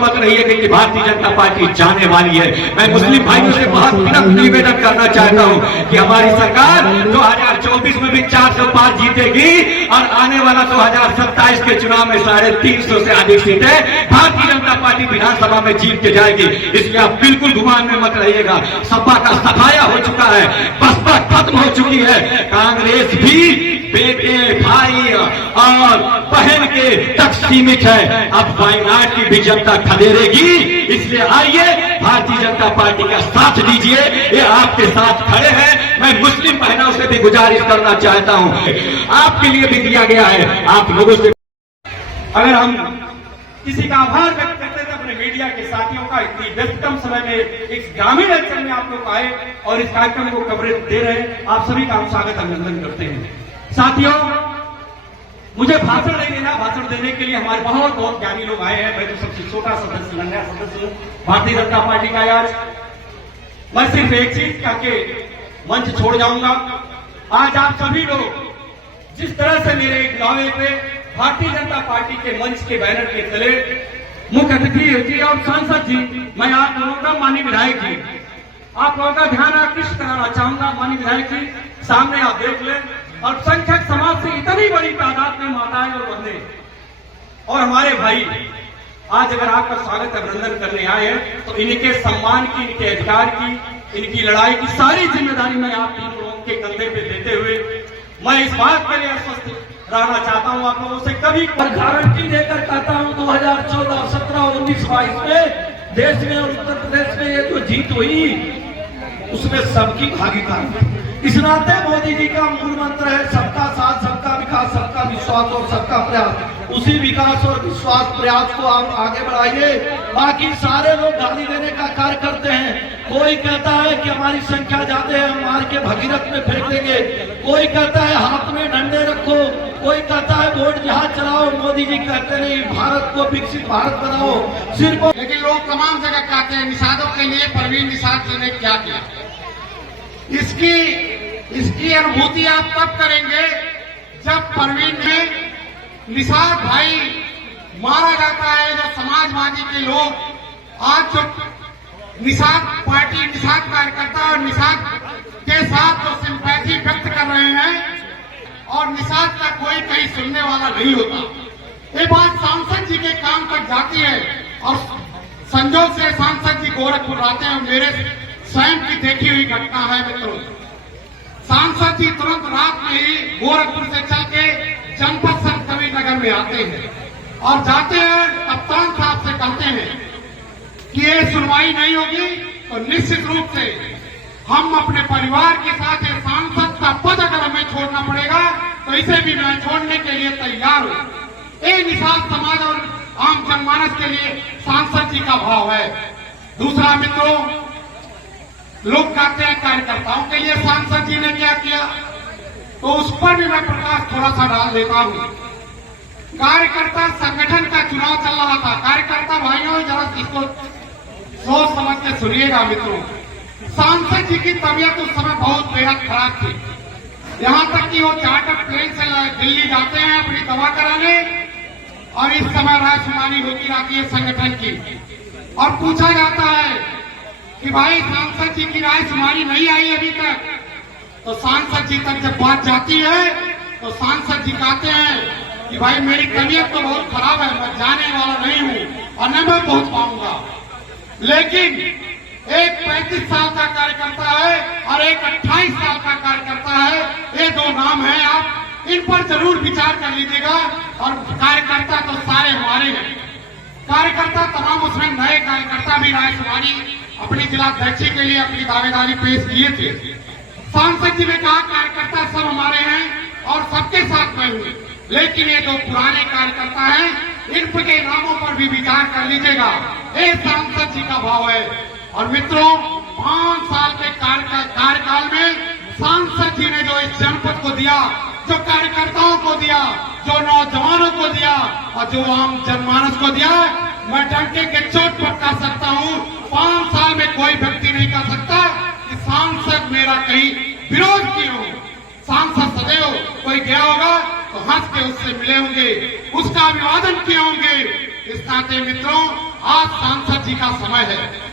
मत रहिएगा कि भारतीय जनता पार्टी जाने वाली है। मैं मुस्लिम भाइयों से बहुत विनम्र निवेदन करना चाहता हूं कि हमारी सरकार 2024 में भी 400 पार जीतेगी और आने वाला 2027 के चुनाव में 350 से अधिक सीटें भारतीय जनता पार्टी विधानसभा में जीत के जाएगी। इसलिए आप बिल्कुल गुमान में मत रहिएगा। सपा का सफाया हो चुका है, बसपा खत्म हो चुकी है। कांग्रेस भी बेटे भाई और बहन के तक सीमित है। अब वायनाड की भी जनता खदेड़ेगी। इसलिए आइए भारतीय जनता पार्टी का साथ दीजिए, ये आपके साथ खड़े हैं। मैं मुस्लिम बहनों से भी गुजारिश करना चाहता हूं, आपके लिए भी दिया गया है। आप लोगों से अगर हम किसी का आभार व्यक्त करते थे अपने मीडिया के साथियों का, इतनी व्यस्तम समय में इस ग्रामीण अंचल में आप लोग आए और इस कार्यक्रम को कवरेज दे रहे हैं, आप सभी का हम स्वागत अभिनंदन करते हैं। साथियों, मुझे भाषण नहीं देना, भाषण देने के लिए हमारे बहुत बहुत ज्ञानी लोग आए हैं। मैं तो सबसे छोटा सदस्य, नन्हा सदस्य भारतीय जनता पार्टी का। आज मैं सिर्फ एक चीज करके मंच छोड़ जाऊंगा। आज आप सभी लोग जिस तरह से मेरे एक नावे पे भारतीय जनता पार्टी के मंच के बैनर के तले मुख्य अतिथि जी और सांसद जी, मैं आप लोगों का माननीय विधायक जी, आप लोगों का ध्यान आकृष्ट कराना चाहूंगा। माननीय विधायक जी सामने आप देख लें, अल्पसंख्यक समाज से इतनी बड़ी तादाद में माताएं और बहनें और हमारे भाई आज अगर आपका स्वागत अभिनंदन करने आए हैं तो इनके सम्मान की, इनके अधिकार की, इनकी लड़ाई की सारी जिम्मेदारी मैं आप तीन लोगों के कंधे पे देते हुए मैं इस बात के लिए आश्वस्त रहना चाहता हूं आप लोगों से। कभी गारंटी देकर कहता हूं 2014, 17 और 19, 22 में देश में और उत्तर प्रदेश में ये जो जीत हुई उसमें सबकी भागीदारी। इस नाते मोदी जी का मूल मंत्र है सबका साथ, सबका विकास, सबका विश्वास और सबका प्रयास। उसी विकास और विश्वास प्रयास को आप आगे बढ़ाइए। बाकी सारे लोग गाली देने का कार्य करते हैं। कोई कहता है कि हमारी संख्या ज्यादा है, हम मार के भगीरथ में फेंक देंगे। कोई कहता है हाथ में डंडे रखो, कोई कहता है वोट जहाज चलाओ। मोदी जी कहते नहीं, भारत को विकसित भारत बनाओ सिर्फ। लेकिन लोग तमाम जगह कहते हैं निषादों के लिए परवीन निषाद जी ने क्या किया। इसकी अनुभूति आप तब करेंगे जब परवीन में निषाद भाई मारा जाता है। जो समाजवादी के लोग आज जो निषाद पार्टी, निषाद कार्यकर्ता और निषाद के साथ जो सिंपैथी व्यक्त कर रहे हैं और निषाद का कोई कहीं सुनने वाला नहीं होता। ये बात सांसद जी के काम तक जाती है और संजोग से सांसद जी गोरखपुर आते हैं। मेरे स्वयं की देखी हुई घटना है मित्रों। सांसद जी तुरंत रात में ही गोरखपुर से चल के जनपद संत कबीर नगर में आते हैं और जाते हैं कप्तान साहब से कहते हैं कि ये सुनवाई नहीं होगी तो निश्चित रूप से हम अपने परिवार के साथ ये सांसद का पद अगर हमें छोड़ना पड़ेगा तो इसे भी मैं छोड़ने के लिए तैयार हूं। ये निषाद समाज और आम जनमानस के लिए सांसद जी का भाव है। दूसरा मित्रों, लोग कहते हैं कार्यकर्ताओं के लिए सांसद जी ने क्या किया, तो उस पर भी मैं प्रकाश थोड़ा सा डाल देता हूं। कार्यकर्ता संगठन का चुनाव चल रहा था। कार्यकर्ता भाइयों जरा इसको सोच समझ के सुनिएगा मित्रों। सांसद जी की तबीयत उस समय बहुत बेहद खराब थी। यहां तक कि वो चार्टर प्लेन से दिल्ली जाते हैं अपनी दवा कराने और इस समय रायशुमारी होती रहती है संगठन की और पूछा जाता है कि भाई सांसद जी की रायशुमारी नहीं आई अभी तक। तो सांसद जी तक जब बात जाती है तो सांसद जी कहते हैं कि भाई मेरी तबीयत तो बहुत खराब है, मैं जाने वाला नहीं हूं और न मैं पहुंच पाऊंगा। लेकिन एक 35 साल का कार्यकर्ता है और एक 28 साल का कार्यकर्ता है, ये दो नाम है, आप इन पर जरूर विचार कर लीजिएगा। और कार्यकर्ता तो सारे हमारे हैं, कार्यकर्ता तमाम, उसमें नए कार्यकर्ता भी रायशुमारी अपनी जिलाध्यक्ष के लिए अपनी दावेदारी पेश किए थे। सांसद जी ने कहा कार्यकर्ता सब हमारे हैं और सबके साथ मैं हूं, लेकिन ये जो पुराने कार्यकर्ता हैं इनके नामों पर भी विचार कर लीजिएगा। ये सांसद जी का भाव है। और मित्रों, 5 साल के कार्यकाल में सांसद जी ने जो इस जनपद को दिया, जो कार्यकर्ताओं को दिया, जो नौजवानों को दिया और जो आम जनमानस को दिया, मैं डंडे के चोट पर कह सकता हूं 5 साल में कोई व्यक्ति नहीं कह सकता कि सांसद मेरा कहीं विरोध किए हो। सांसद सदैव कोई गया होगा तो हंस के उससे मिले होंगे, उसका अभिवादन किए होंगे। इस नाते मित्रों, आज सांसद जी का समय है।